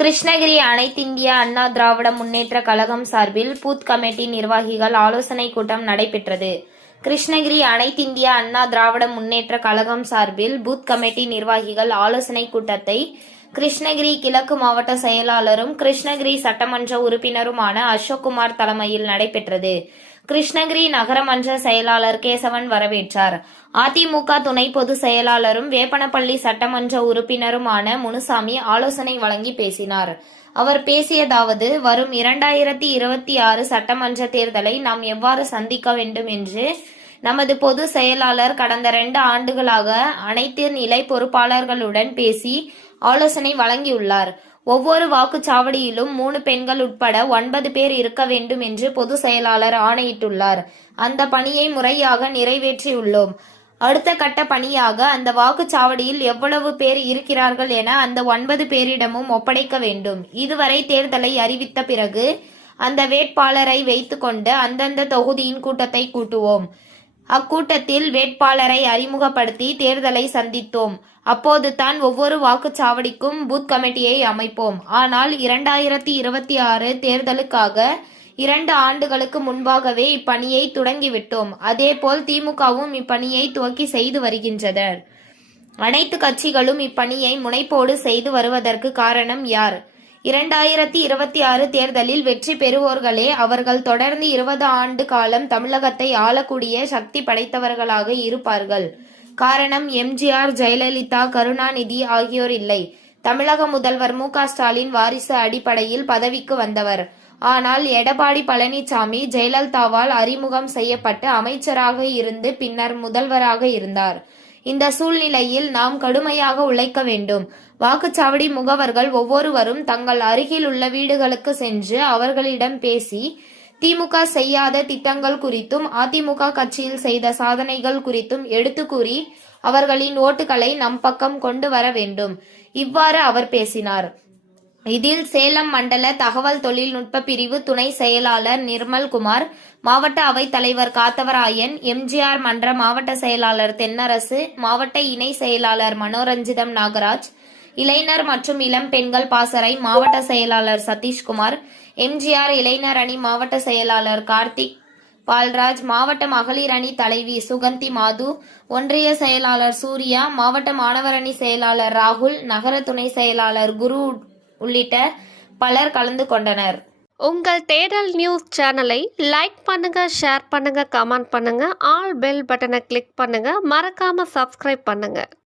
கிருஷ்ணகிரி அனைத்திந்திய அண்ணா திராவிட முன்னேற்ற கழகம் சார்பில் booth committee நிர்வாகிகள் ஆலோசனை கூட்டம் நடைபெற்றது. கிருஷ்ணகிரி அனைத்திந்திய அண்ணா திராவிட முன்னேற்ற கழகம் சார்பில் பூத் கமிட்டி நிர்வாகிகள் ஆலோசனை கூட்டத்தை கிருஷ்ணகிரி கிழக்கு மாவட்ட செயலாளரும் கிருஷ்ணகிரி சட்டமன்ற உறுப்பினருமான அசோக்குமார் தலைமையில் நடைபெற்றது. கிருஷ்ணகிரி நகரமன்ற செயலாளர் கேசவன் வரவேற்றார். அதிமுக துணை பொதுச் செயலாளரும் வேப்பனப்பள்ளி சட்டமன்ற உறுப்பினருமான முனுசாமி ஆலோசனை வழங்கி பேசினார். அவர் பேசியதாவது, வரும் 2026 சட்டமன்ற தேர்தலை நாம் எவ்வாறு சந்திக்க வேண்டும் என்று நமது பொதுச் செயலாளர் கடந்த 2 ஆண்டுகளாக அனைத்து நிலை பொறுப்பாளர்களுடன் பேசி ஆலோசனை வழங்கியுள்ளார். ஒவ்வொரு வாக்குச்சாவடியிலும் 3 பெண்கள் உட்பட 9 பேர் இருக்க வேண்டும் என்று பொதுச் செயலாளர் ஆணையிட்டுள்ளார். அந்த பணியை முறையாக நிறைவேற்றியுள்ளோம். அடுத்த கட்ட பணியாக அந்த வாக்குச்சாவடியில் எவ்வளவு பேர் இருக்கிறார்கள் என அந்த 9 பேரிடமும் ஒப்படைக்க வேண்டும். இதுவரை தேர்தலை அறிவித்த பிறகு அந்த வேட்பாளரை வைத்துக்கொண்டு அந்தந்த தொகுதியின் கூட்டத்தை கூட்டுவோம். அக்கூட்டத்தில் வேட்பாளரை அறிமுகப்படுத்தி தேர்தலை சந்தித்தோம். அப்போது தான் ஒவ்வொரு வாக்குச்சாவடிக்கும் பூத் கமிட்டியை அமைப்போம். ஆனால் 2026 தேர்தலுக்காக 2 ஆண்டுகளுக்கு முன்பாகவே இப்பணியை தொடங்கிவிட்டோம். அதேபோல் திமுகவும் இப்பணியை துவக்கி செய்து வருகின்றனர். அனைத்து கட்சிகளும் இப்பணியை முனைப்போடு செய்து வருவதற்கு காரணம் யார்? 2026 தேர்தலில் வெற்றி பெறுவோர்களே அவர்கள் தொடர்ந்து 20 ஆண்டு காலம் தமிழகத்தை ஆளக்கூடிய சக்தி படைத்தவர்களாக இருப்பார்கள். காரணம், எம்ஜிஆர், ஜெயலலிதா, கருணாநிதி ஆகியோர் இல்லை. தமிழக முதல்வர் மு.க.ஸ்டாலின் வாரிசு அடிப்படையில் பதவிக்கு வந்தவர். ஆனால் எடப்பாடி பழனிசாமி ஜெயலலிதாவால் அறிமுகம் செய்யப்பட்டு அமைச்சராக இருந்து பின்னர் முதல்வராக இருந்தார். இந்த சூழ்நிலையில் நாம் கடுமையாக உழைக்க வேண்டும். வாக்குச்சாவடி முகவர்கள் ஒவ்வொருவரும் தங்கள் அருகில் உள்ள வீடுகளுக்கு சென்று அவர்களிடம் பேசி திமுக செய்யாத திட்டங்கள் குறித்தும் அதிமுக கட்சியில் செய்த சாதனைகள் குறித்தும் எடுத்து கூறி அவர்களின் ஓட்டுகளை நம் பக்கம் கொண்டு வர வேண்டும். இவ்வாறு அவர் பேசினார். இதில் சேலம் மண்டல தகவல் தொழில்நுட்ப பிரிவு துணை செயலாளர் நிர்மல்குமார், மாவட்ட அவைத் தலைவர் காத்தவராயன், எம்ஜிஆர் மன்ற மாவட்ட செயலாளர் தென்னரசு, மாவட்ட இணை செயலாளர் மனோரஞ்சிதம் நாகராஜ், இளைஞர் மற்றும் இளம் பெண்கள் பாசறை மாவட்ட செயலாளர் சதீஷ்குமார், எம்ஜிஆர் இளைஞர் அணி மாவட்ட செயலாளர் கார்த்திக் பால்ராஜ், மாவட்ட மகளிர் அணி தலைவி சுகந்தி மாது, ஒன்றிய செயலாளர் சூர்யா, மாவட்ட மாணவர் அணி செயலாளர் ராகுல், நகர துணை செயலாளர் குரு உள்ளிட்ட பலர் கலந்து கொண்டனர். உங்கள் தேடல் நியூஸ் சேனலை லைக் பண்ணுங்க, ஷேர் பண்ணுங்க, கமெண்ட் பண்ணுங்க, ஆல் பெல் பட்டனை கிளிக் பண்ணுங்க, மறக்காம சப்ஸ்கிரைப் பண்ணுங்க.